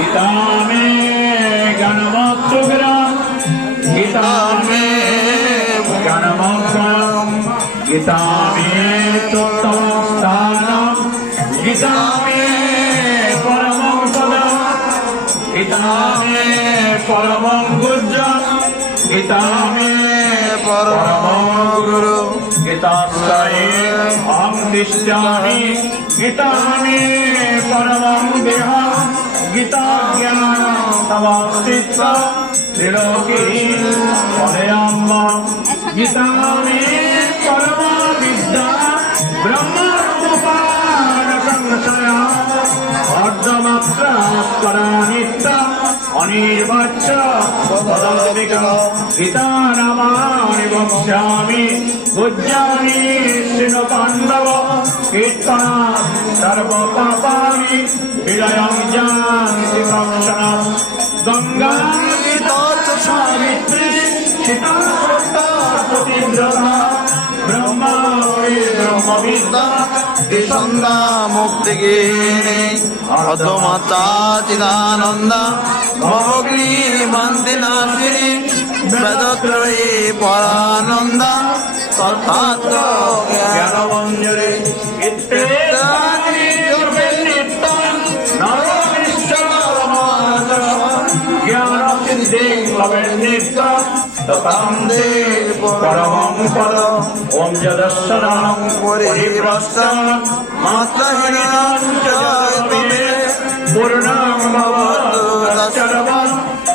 गीता में ज्ञानमोक्षग्राम गीता में ज्ञानमोक्षम गीता में तत्त्वस्थानम गीता में परमं पदम गीता में परमं गुज्जम गीता में परमं गुरु गीता अहं तिष्ठामि गीता में परमं देहं गीता ज्ञान तवास्तित्व त्रिलोकी पदयाम्ब गीता में परमा विद्या ब्रह्म रूपानकंसया अर्धमात्रा परानित्य अनिर्वच्च पदाधिकं गीता नामानि वक्ष्यामि पूज्यामि शृणु पाण्डव कीर्तना सर्वपापानि विलयं जानति कक्षणं गंगा गीता च सावित्री सीता पतिव्रता ब्रह्मा ब्रह्मविद्या द्विसन्धा मुक्तिगीने अधोमाता चिदानन्दा भवग्रीमन्दिनाशिनी वेदत्रयी परानन्दा तथात्म ज्ञानमञ्जरी इत्येतानि नित्यं ज्ञानसिद्धिं लभेन्नित्यं ततं ते परमं पदम् ॐ यदर्शनं परिभ्रष्टं मात्रहीनं च जगत्पते पूर्णं भवतु तत्सर्वं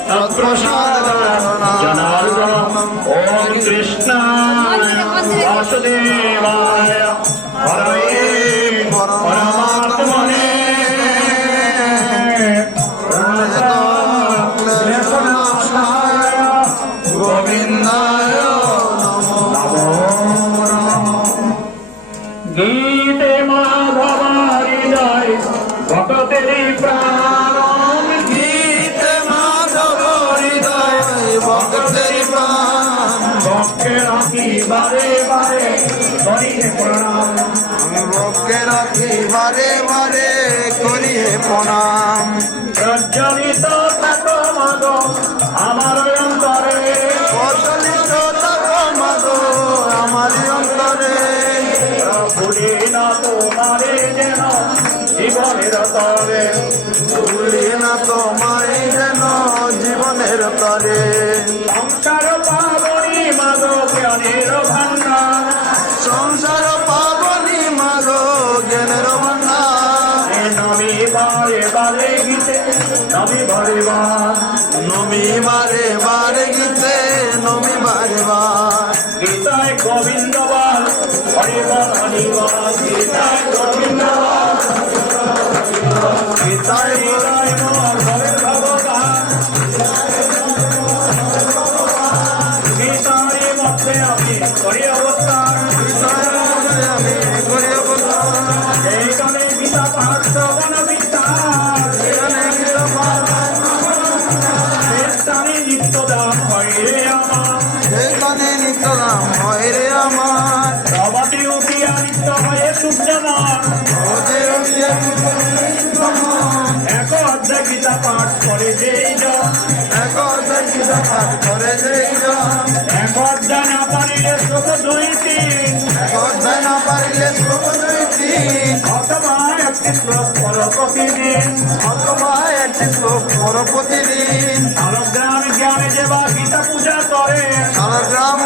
तत्प्रसादात् जनार्दनम् ॐ कृष्णाय वासुदेवाय हरये परमात्मने गोविन्दाय गीते माधव हृदय भक्तेरी प्राण गीते माधव हृदय भक्तेरी प्राण भक्ते राखी बारे बारे करिए प्रणाम भक्ते राखी बारे बारे करिए प्रणाम प्रज्वलित থাকো মাগো আমার অন্তরে প্রজ্বলিত থাকো মাগো আমার অন্তরে ভুলি না তোমারে যেন জীবনের তরে ভুলি না তোমায় যেন জীবনের তরে সংসার পাবনি মাগো জ্ঞানের ভান্ডার সংসার পাবনি মাগো জ্ঞানের ভান্ডার নমি বারে বারে গীতে নমি বারে বার নমি বারে বারে গীতে নমি বারে বার গীতায় গোবিন্দ বল হরি বল হরি বল গীতায় গোবিন্দ বল গীতায় গীতায় বল হরে ভগবান গীতায় মধ্যে আমি করি অবস্থান গীতায় মধ্যে আমি করি অবস্থান এইখানে গীতা পাঠ শ্রবণ বিস্তার স্থানে নিত্যদান হয় রে আমার সেইখানে নিত্যদাম হয় রে আমার সবাতে উঠিয়া নিত্য হয়ে সূর্যমান ওদের উঠিয়া এক অধ্যায় গীতা পাঠ করে যেই জন এক অধ্যায় গীতা পাঠ করে যেই জন এক অধ্যায় না পারিলে শ্লোক 2-3 এক অধ্যায় না পারিলে শ্লোক 2-3 অথবা একটি শ্লোক পড় প্রতিদিন অথবা একটি শ্লোক পড় প্রতিদিন শালগ্রাম জ্ঞানে যেবা গীতা পূজা করে শালগ্রাম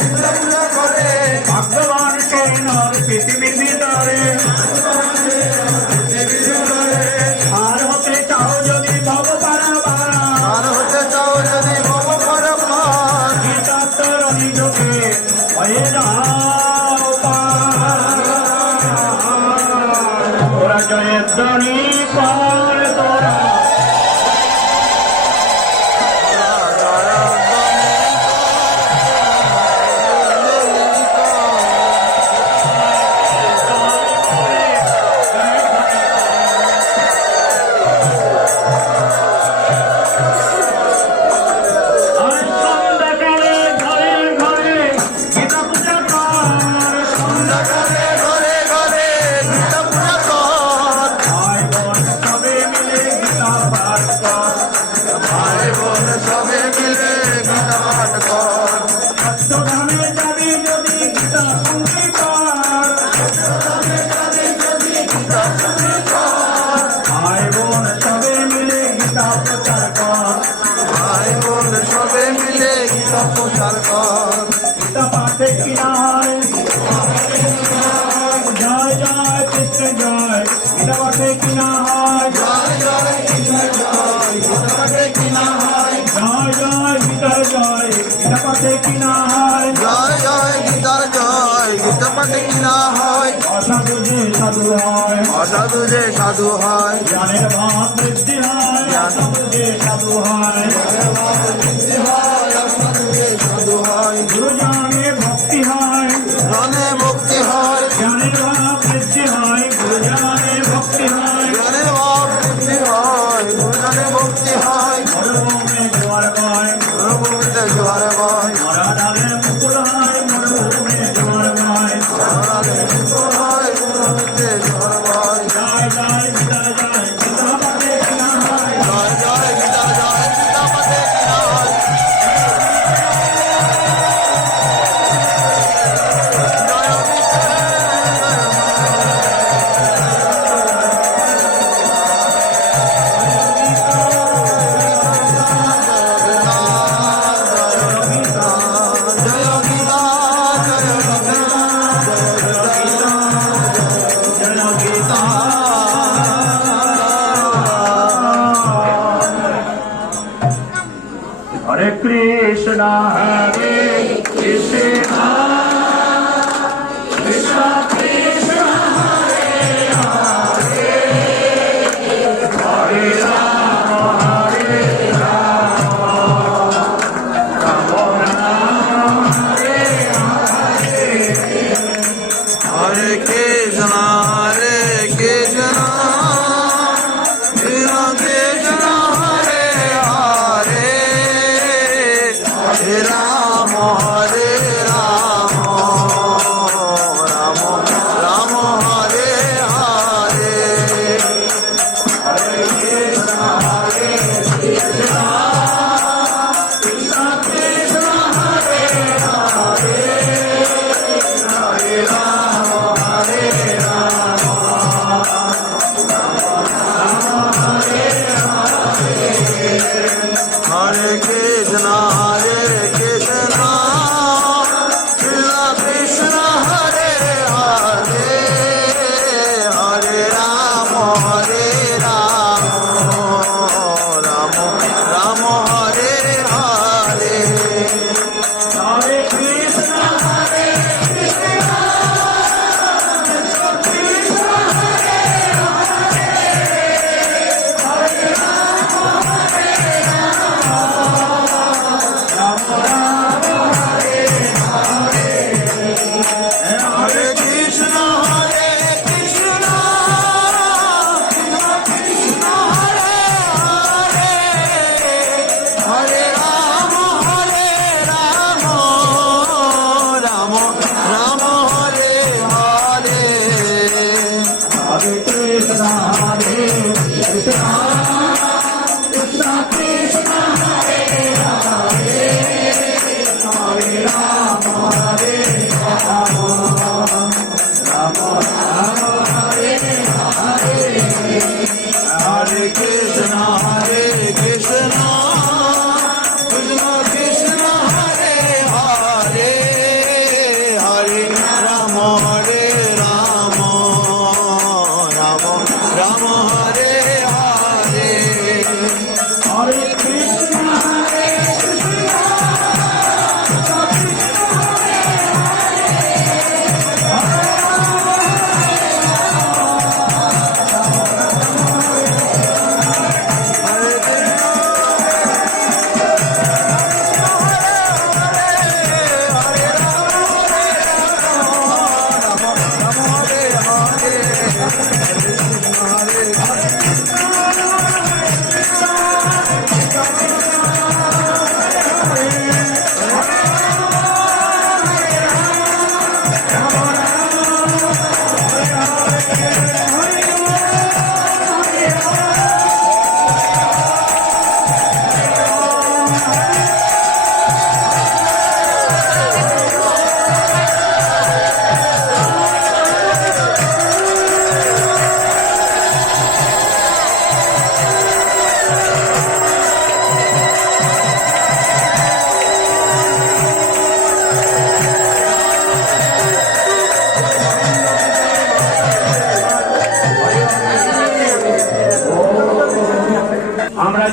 গীতা পূজা করে ভগবান সেই নর পৃথিবীর ভিতরে আর হতে চাও যদি ভগবান আর হতে চাও যদি ভব পরপার গীতা তোর নিজকে হয়ে যাও পার। ওরা জয়ের ধ্বনি পার তোরা পাঠ কর ভাই বোন সবে মিলে গীতা পাঠ কর অষ্টধামে যাবি যদি গীতা সঙ্গে কর ভাই বোন সবে মিলে গীতা প্রচার কর ভাই বোন সবে মিলে গীতা প্রচার কর গীতা পাঠে কিনা হয় জয় জয় কৃষ্ণ জয় গীতা পাঠে কিনা হয় জয় জয় কৃষ্ণ জয় গীতা পাঠে কিনা হয় জয় জয় গীতার জয় গীতা পাঠে কিনা হয় জয় জয় গীতার জয় গীতা পাঠে কিনা হয় অসাধু যে সাধু হয় অসাধু যে সাধু হয় জ্ঞানের ভাব বৃদ্ধি হয় অসাধু যে সাধু হয় অসাধু যে সাধু হয় গুরুজনে ভক্তি হয় ধনে মুক্তি হয় জ্ঞানের ভাব বৃদ্ধি হয় গুরুজনে ভক্তি হয় জ্ঞানের ভাব বৃদ্ধি হয় গুরুজনে মুক্তি হয় মরুভূমে জোয়ার বয় মরুভূমিতে জোয়ার বয় মরাধারে মুকুল হয় মরুভূমে জোয়ার বয় মরুভূমিতে জোয়ার বয় জয় জয় গীতা জয় গীতা পাঠে কিনা হয় জয় জয় গীতা জয় গীতা পাঠে কিনা হয় Hare Krishna, Hare Krishna, Krishna Krishna, Hare Hare, Hare Rama, Hare Rama, Rama Rama, Hare Hare. Hare Krishna, Hare Krishna, Krishna Krishna, Hare Hare, Hare Rama, Hare Rama, Rama Rama, Hare Hare. Hare Krishna, Hare Krishna, Krishna Krishna, Hare Hare, Hare Rama, Hare Rama, Hare Krishna, Hare Krishna, Krishna Krishna, Hare Hare, Hare Rama, Hare Rama, Rama Rama, Hare Hare. Hare Krishna, Hare Krishna, Krishna Krishna, Hare Hare, Hare Rama, Hare Rama, Rama Rama, Hare Hare. Hare Krishna, Hare Krishna, Krishna Krishna, Hare Hare, Hare Rama, Hare Rama, Rama Rama, Hare Hare. Hare Krishna, Hare Krishna, Krishna Krishna, Hare Hare, Hare Rama, Hare Rama, Rama Rama, Hare Hare. Hare Krishna, Hare Krishna, Krishna Krishna, Hare Hare, Hare Rama, Hare Rama, Rama Rama, Hare Hare. Hare Krishna, Hare Krishna, Krishna Krishna, Hare Hare, Hare Rama, Hare Rama,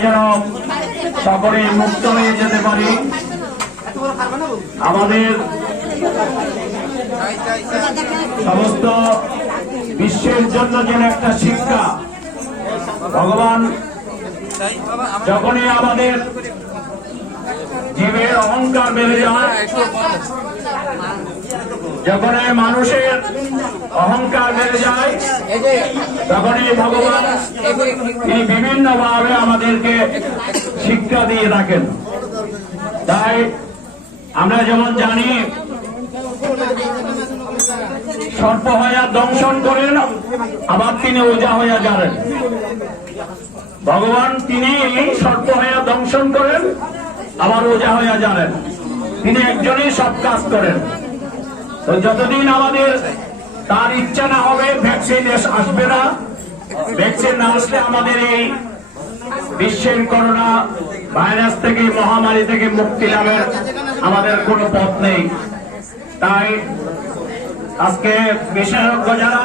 যেন সকলে মুক্ত হয়ে যেতে পারি। আমাদের সমস্ত বিশ্বের জন্য যেন একটা শিক্ষা, ভগবান যখনই আমাদের জীবের অহংকার বেড়ে যায়, যখন মানুষের অহংকার বেড়ে যায়, তখনই ভগবান তিনি বিভিন্ন ভাবে আমাদেরকে শিক্ষা দিয়ে থাকেন। তাই আমরা যেমন জানি, সর্প হইয়া দংশন করেন, আবার তিনি ওজা হইয়া যাবেন। ভগবান তিনি সর্প হইয়া দংশন করেন, আবার ওজা হইয়া যাবেন। তিনি একজনই সব কাজ করেন। তো যতদিন আমাদের তার ইচ্ছা না হবে, ভ্যাকসিন আসবে না। ভ্যাকসিন না আসলে আমাদের এই বিশ্বের করোনা ভাইরাস থেকে, মহামারী থেকে মুক্তি লাভের আমাদের কোনো পথ নেই। তাই আজকে বিশেষজ্ঞ যারা,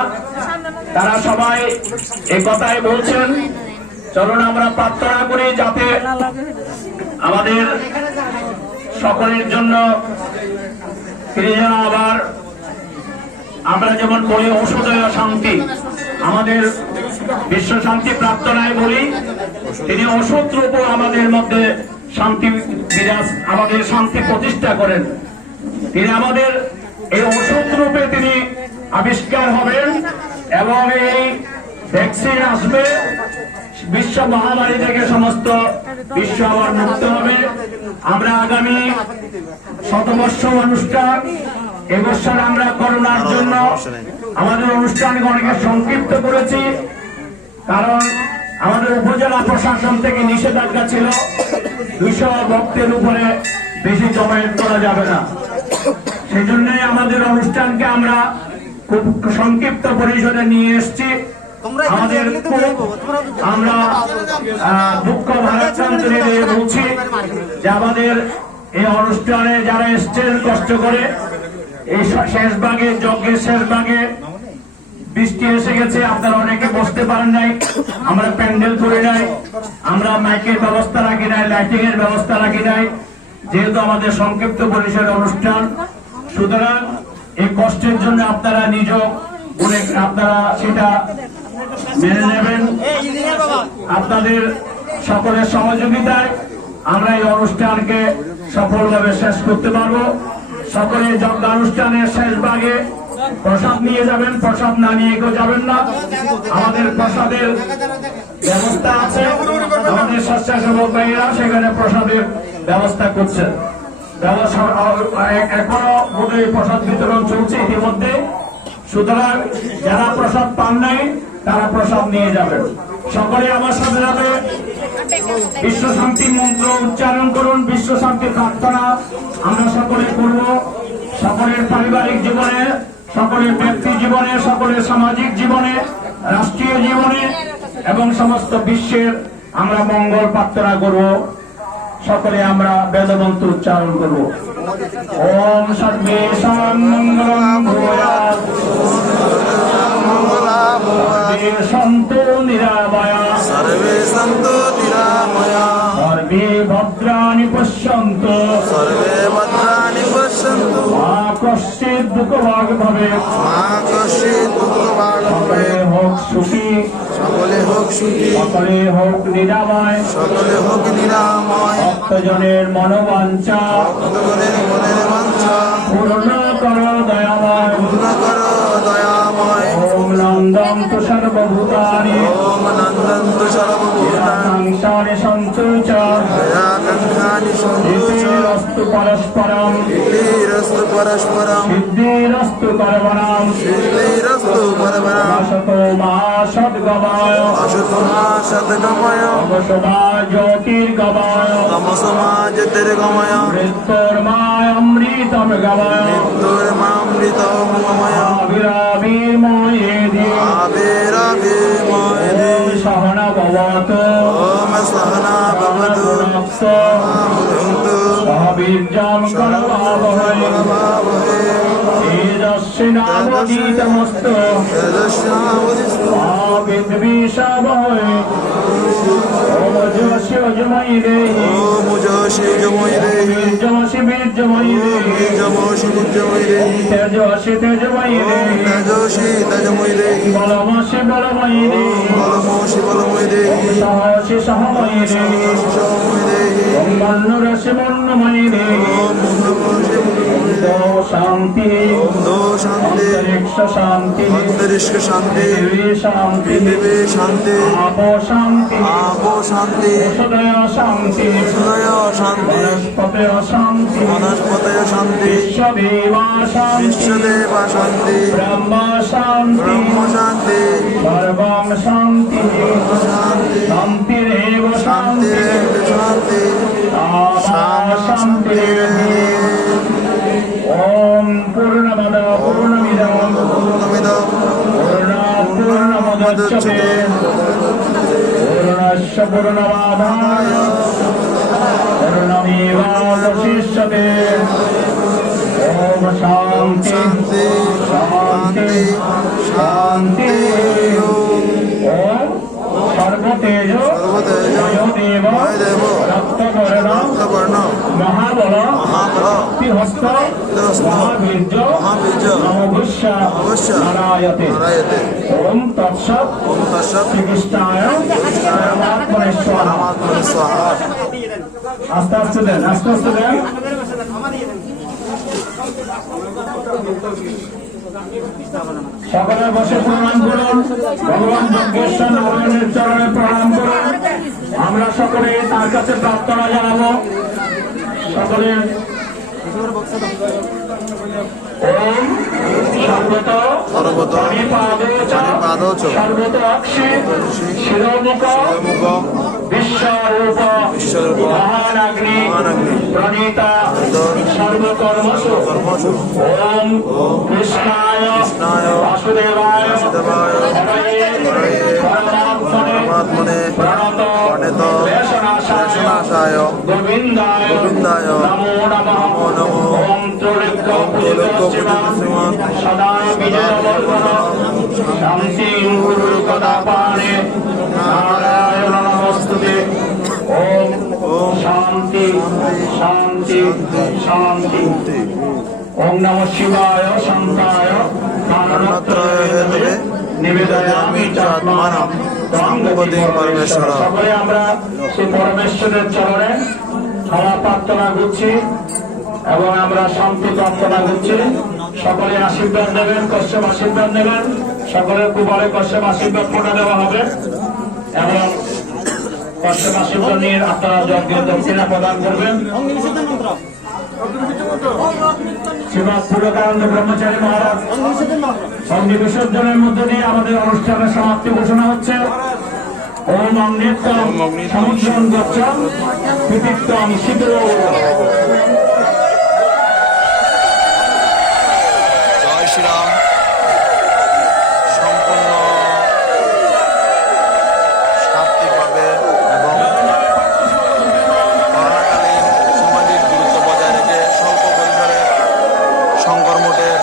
তারা সবাই এই কথাই বলছেন, চলুন আমরা প্রার্থনা করি যাতে আমাদের সকলের জন্য ফিরে যাওয়া। আবার আমরা যেমন বলি ঔষধীয় শান্তি, আমাদের বিশ্ব শান্তি প্রার্থনায় বলি, তিনি ওষুধ রূপ আমাদের মধ্যে শান্তি বিরাজ, আমাদের শান্তি প্রতিষ্ঠা করেন। তিনি আমাদের এই ওষুধ রূপে তিনি আবিষ্কার হবেন এবং এই ভ্যাকসিন আসবে। বিশ্ব মহামারী থেকে সমস্ত বিশ্ব আবার মুক্ত হবে। আমরা আগামী শতবর্ষ অনুষ্ঠান, এবছর আমরা করোনার জন্য আমাদের অনুষ্ঠানকে অনেকে সংক্ষিপ্ত করেছি, কারণ আমাদের উপজেলা প্রশাসন থেকে নিষেধাজ্ঞা ছিল 200 ভক্তের উপরে বেশি জমায়েত করা যাবে না। সেই জন্যই আমাদের অনুষ্ঠানকে আমরা খুব সংক্ষিপ্ত পরিসরে নিয়ে এসেছি। আমাদের আমরা দুঃখ ভারাক্রান্ত নিয়ে বলছি যে আমাদের এই অনুষ্ঠানে যারা এসছেন কষ্ট করে, এই শেষ ভাগে, যজ্ঞের শেষ ভাগে বৃষ্টি এসে গেছে, আপনারা অনেকে বসতে পারেন নাই। আমরা প্যান্ডেল করে নাই, আমরা মাইকের ব্যবস্থা রাখি নাই, লাইটিং এর ব্যবস্থা রাখি নাই, যেহেতু আমাদের সংক্ষিপ্ত পরিসরের অনুষ্ঠান। সুতরাং এই কষ্টের জন্য আপনারা আপনারা সেটা মেনে নেবেন। আপনাদের সকলের সহযোগিতায় আমরা এই অনুষ্ঠানকে সফলভাবে শেষ করতে পারবো। সকলে যজ্ঞ অনুষ্ঠানের শেষ ভাগে প্রসাদ নিয়ে যাবেন, প্রসাদ না নিয়ে কেউ যাবেন না। আমাদের প্রসাদের ব্যবস্থা আছে, আমাদের স্বেচ্ছাসেবক ভাইয়েরা সেখানে প্রসাদের ব্যবস্থা করছেন। এখনো বোধহয় প্রসাদ বিতরণ চলছে ইতিমধ্যে। সুতরাং যারা প্রসাদ পান নাই তারা প্রসাদ নিয়ে যাবেন। সকলে আমার সাথে সাথে বিশ্ব শান্তি মন্ত্র উচ্চারণ করুন। বিশ্ব শান্তি প্রার্থনা আমরা সকলে করব। সকলের পারিবারিক জীবনে, সকলের ব্যক্তি জীবনে, সকলের সামাজিক জীবনে, রাষ্ট্রীয় জীবনে এবং সমস্ত বিশ্বের আমরা মঙ্গল প্রার্থনা করব। সকলে আমরা বেদমন্ত্র উচ্চারণ করব। ওম সর্বেষাং মঙ্গলং ভূয়াৎ, সর্বে সন্তু নিরাময়াঃ, सर्वे सन्तु निरामयाः, সর্বে ভদ্রাণি পশ্যন্তু, सर्वे भद्राणि पश्यन्तु, মা কশ্চিৎ দুঃখভাগ ভবেৎ, মা কশ্চিৎ দুঃখভাগ সকলে ভবেৎ, হোক সুখী, সকলে হোক সুখী, সকলে হোক নিরাময়, সকলে হোক নিরাময়, ভক্তজনের মনোবাঞ্ছা ভক্তগণের মনের বাঞ্ছা পূর্ণ করো দয়াময়। পূর্ণ করো দয়াময়। ওম নন্দং তু সর্বভূতানি ওম নন্দন্তু সর্বভূতানি সংসারে সন্তু চ দয়াকাঙ্ক্ষানি সন্তু চ সিদ্ধিরস্তু পরস্পরম, সিদ্ধিরস্তু পরস্পরম, সিদ্ধিরস্তু পরবরম, সিদ্ধিরস্তু পরবরম, অসতো মা সদ্গময়, অসতো মা সদ্গময়, অবসবা জ্যোতির্গময়, তমসমা জ্যোতির্গময়, মৃত্যুর্মায় অমৃতম গময়, মৃত্যুর্মামৃতম গময়, আবিরাবির্ময়েধি আবিরাবির্ময় ওম সহনা ভবতু ওম সহনা ভবতু ভুনক্তু সহবীর্যং করভাবহৈ তেজস্বিনাবধীতমস্তু তেজস্বিনাবধীতমস্তু মা বিদ্বিষাবহৈ। ওম ওজস্বো তেজময়ী দেহি ওম ওজস্বী জময়ী দেহি বীর্যমসি বীর্যময়ী ওম দেহি বীর্যমসি বীর্যময়ী দেহি তেজসি তেজময়ী ওম দেহি তেজস্বী তেজময়ী দেহি বলমসি বলময়ী দেহি বলমসি বলময়ী দেহি সাহসি সহময়ী দেহি সময় দেহি মন্নুরসি মন্নুময়ী দেহি ওম মন্নমসি মন্নময়ী দেহি শান্তি ওম দো শান্তি অন্তরিক্ষ শান্তি অন্তরিক্ষ শান্তি পৃথিবী শান্তি পৃথিবী শান্তি আপ শান্তি আপো শান্তি সদয় শান্তি সুদয় শান্তি বনস্পতি শান্তি বনস্পতয় শান্তি বিশ্বদেবা শান্তি বিশ্বদেব শান্তি ব্রহ্ম শান্তি ব্রহ্ম শান্তি সর্বং শান্তি শান্তি শান্তিরেব শান্তি শান্তি শান্তি শান্তি ওম পূর্ণমদ পূর্ণমিদং পূর্ণমিদং পূর্ণাৎ পূর্ণমুদচ্যতে পূর্ণস্য পূর্ণমাদায় পূর্ণমেবাবশিষ্যতে ওম শান্তি শান্তি শান্তি শান্তি ওম সর্বতেজ সর্বতেজ জয়দেব জয়দেব রক্তবর্ণ রক্তবর্ণ মহাবল মহাবল হস্ত মহাবীর্য মহাবীর্য নমভূষ্য নমভূষ্য নারায়তে নারায়তে ওম তৎসৎ ওম তৎসৎ শ্রীকৃষ্ণায় পরমাত্মনেশ্বর পরমাত্মনে স্বাহা আস্তে আস্তে দেন আস্তে আস্তে দেন সকলে বসে প্রণাম করুন ভগবান যজ্ঞেশ্বর নারায়ণের চরণে প্রণাম করুন আমরা সকলে তার কাছে প্রার্থনা জানাবো সকলে ওম সর্বত সর্বত পানিপাদচ সর্বত অক্ষি শিরোমুখ মুখ বিশ্বরূপ বিশ্বরূপ মহানাগ্নি মহানাগ্নি প্রণীতা সর্বকর্মসু কর্মসু ওম কৃষ্ণায় বাসুদেবায় বাসুদেবায় হরয়ে পরমাত্মনে প্রণত প্রণীত ক্লেশনাশায় ক্লেশনাশায় গোবিন্দায় গোবিন্দায় নমো নমঃ নমো নমঃ ওম ত্রৈলোক্য ত্রৈলোক্য পূজিতশ্রীমাन् পূজিতশ্রীমাन् সদা বিজয়বর্ধন শান্তিং কুরু কদাপানে নারায়ণ নমস্তুতে ওম শান্তি শান্তি শান্তি ওম নমঃ শিবায় শান্তায় কারণত্রয় হেতবে নিবেদয়ামি চাত্মানম তঙ্গতি পরমেশ্বর সকলে আমরা সেই পরমেশ্বরের চরণে ক্ষমা প্রার্থনা করছি এবং আমরা শান্তি প্রার্থনা করছি সকলে আশীর্বাদ নেবেন কশ্যপ আশীর্বাদ নেবেন সকলের কুবলে কশ্যপ আশীর্বাদ ফোটা দেওয়া হবে এবং কশ্যপ আশীর্বাদ নিয়ে আপনারা যজ্ঞের দক্ষিণা প্রদান করবেন শ্রীমৎ পুরকানন্দ ব্রহ্মচারী মহারাজ অগ্নি বিসর্জনের মধ্য দিয়ে আমাদের অনুষ্ঠানের সমাপ্তি ঘোষণা হচ্ছে ওম অমৃতম সমুদ্রম গচ্ছাম পিতিত্বম শীতল জয় শ্রীরাম সম্পূর্ণ সাত্বিকভাবে এবং করোনাকালীন সামাজিক দূরত্ব বজায় রেখে স্বল্প পরিসরে শঙ্কর মঠের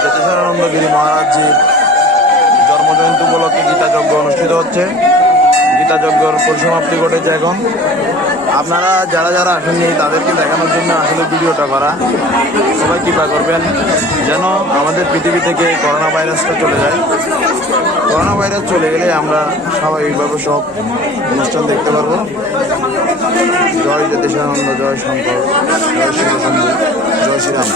জ্যোতিষানন্দগিরি মহারাজজির জন্মজয়ন্তী উপলক্ষে গীতাযজ্ঞ অনুষ্ঠিত হচ্ছে। গীতাযজ্ঞর পরিসমাপ্তি ঘটেছে এখন। আপনারা যারা যারা আসেননি তাদেরকে দেখানোর জন্য আসলে ভিডিওটা করা। সবাই কৃপা করবেন যেন আমাদের পৃথিবী থেকে করোনা ভাইরাসটা চলে যায়। করোনা ভাইরাস চলে গেলে আমরা স্বাভাবিকভাবে সব অনুষ্ঠান দেখতে পারবো। জয় জ্যোতিষানন্দ, জয় শঙ্কর, জয় শিবশম্ভু, জয় শ্রীরাম।